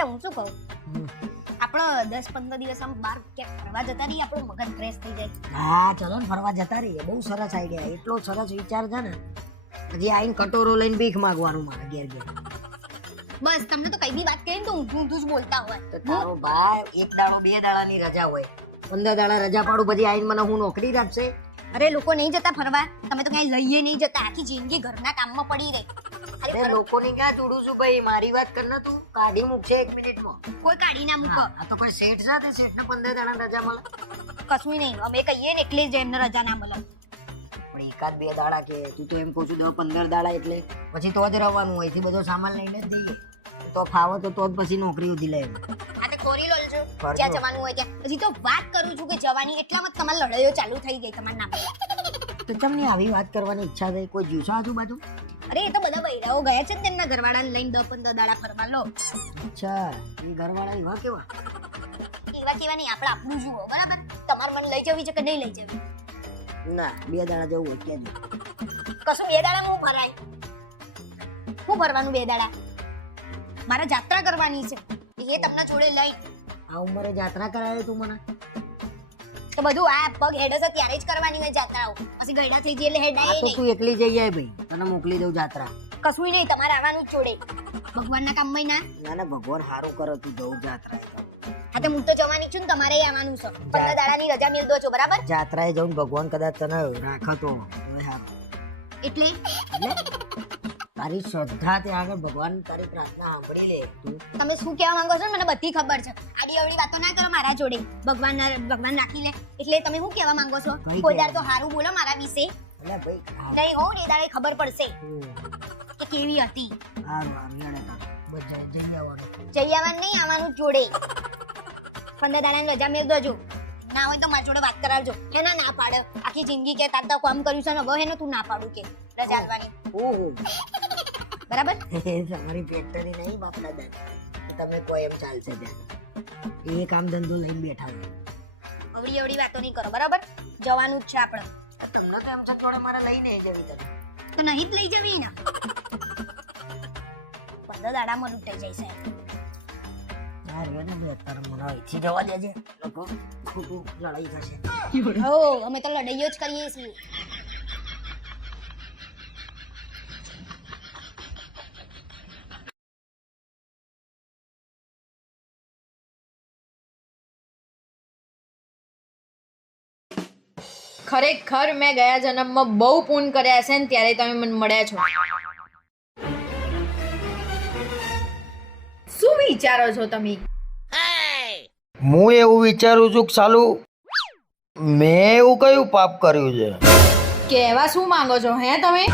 અચ્છા હું શું કહું? આપણો દસ પંદર દિવસ આમ બહાર ક્યાંક ફરવા જતા રહીએ આપણું મગજ ફ્રેશ થઈ જાય. હા ચલો ને ફરવા જતા રહીએ. બહુ સરસ આઈડિયા એટલો સરસ વિચાર છે ને હજી આઈને કટોરો લઈને ભીખ માંગવાનું મારે ઘેર ઘેર. બસ તમને તો કઈ બી વાત કરીને તો ઊંધું ઊંધું જ બોલતા હોય. તો તારો ભાઈ એક દાડો બે દાડાની રજા હોય. પંદર દાડા રજા પાડું પછી આઈને મને હું નોકરી રાખશે? અરે લોકો નહીં જતા ફરવા. તમે તો ક્યાંય લઈએ નહીં જતા. આખી જિંદગી ઘરના કામમાં પડી રહે. અરે લોકોની ક્યાં તોડું છું ભાઈ? મારી વાત કર તું. કાઢી મૂકશે એક મિનિટમાં. કોઈ કાઢી ના મૂકો. હા, આ તો પણ શેઠ સાથે શેઠને પંદર દાડા રજા મળે. કશું નહીં. અમે કહીએ ને એટલે જ એમને રજા ના મળે. પણ એકાદ બે દાડા કે તું તો એમ કહું છું દસ પંદર દાડા એટલે પછી તો જ રહેવાનું હોય. થી બધો સામાન લઈને જ જઈએ. તો ફાવો તો તો જ પછી નોકરી ઉધી લે. કોરી લોલજો જ્યાં જવાનું હોય ત્યાં. હજી તો વાત કરું છું કે જવાની એટલામાં તમારી લડાઈઓ ચાલુ થઈ ગઈ તમારા નામ. તો તમને આવી વાત કરવાની ઈચ્છા થઈ? કોઈ જ્યુસો આજુબાજુ? અરે એ તો બધા બૈરાઓ ગયા છે ને તેમના ઘરવાળાને લઈને દસ પંદર દાડા ફરવા લો. અચ્છા એ ઘરવાળા એવા કેવા? એવા કેવા નહીં આપણે આપણું જુઓ બરાબર? તમારે મને લઈ જવી છે કે નહીં લઈ જવી? ના બે દાડા જવું કે કશું બે દાડા હું ભરાય? હું ભરવાનું બે દાડા? મારે જાત્રા કરવાની છે. એ તમને જોડે લઈ. આ ઉંમરે જાત્રા કરાવે તું મને? તો બધું આ પગ હેડે છે ત્યારે જ કરવાની હોય જાત્રાઓ. પછી ગયડા થઈ જઈએ એટલે હેડાય નહીં. તું એકલી જઈ જાય ભાઈ. તને મોકલી દઉં જાત્રા. કશું નહીં તમારે આવવાનું જ જોડે. ભગવાનના કામમાં ના? ના ના ભગવાન સારું કરો તું જવું જાત્રા હા તો હું તો જવાની છું ને તમારે આવવાનું છે. પંદર દાડાની રજા મેળ દો છો બરાબર? જાત્રાએ જવું ભગવાન કદાચ તને રાખે તો. એટલે? તારી શ્રદ્ધા ત્યાં આગળ ભગવાન તારી પ્રાર્થના સાંભળી લે તું. તમે શું કહેવા માંગો છો મને બધી ખબર છે. આડી અવળી વાતો ના કરો મારા જોડે. ભગવાન ભગવાન રાખી લે. એટલે તમે શું કહેવા માંગો છો? કોઈ તો સારું બોલો મારા વિશે. એટલે ભાઈ નહીં હો ને દાડે ખબર પડશે. કે કેવી હતી. સારું સારું હેડે તાર. જઈ જઈ આવવાનું. જઈ આવવાનું નહીં આવવાનું જોડે. પંદર દાડાની રજા મેળ દોજો ના હોય તો મારી જોડે વાત કરાવજો. એના ના પાડે. આખી જિંદગી કે તાર તો કામ કર્યું છે ને હવે એનું તું ના પાડું કે. રજા આલવાની ઓહો. બરાબર? તમારી ફેક્ટરી નહીં બાપના દાદા તમે કોઈ એમ ચાલશે ત્યાં એ કામ ધંધો લઈને બેઠા છે અવળી વાતો નહીં કરો બરાબર? જવાનું જ છે આપણે. તમને તો એમ છે જોડે મારે લઈને જવી તને તો નહીં જ લઈ જવી ને? પંદર દાડામાં લૂંટાઈ જાય સાહેબ. લડાઈ થશે. અમે તો લડાઈઓ જ કરીએ છીએ. ખરેખર મેં ગયા જન્મમાં બહુ પૂન કર્યા છે ને ત્યારે તમે મને મળ્યા છો. શું વિચારો છો તમે? હું એવું વિચારું છું કે સાલું મેં એવું કયું પાપ કર્યું છે? કહેવા શું માંગો છો હે તમે?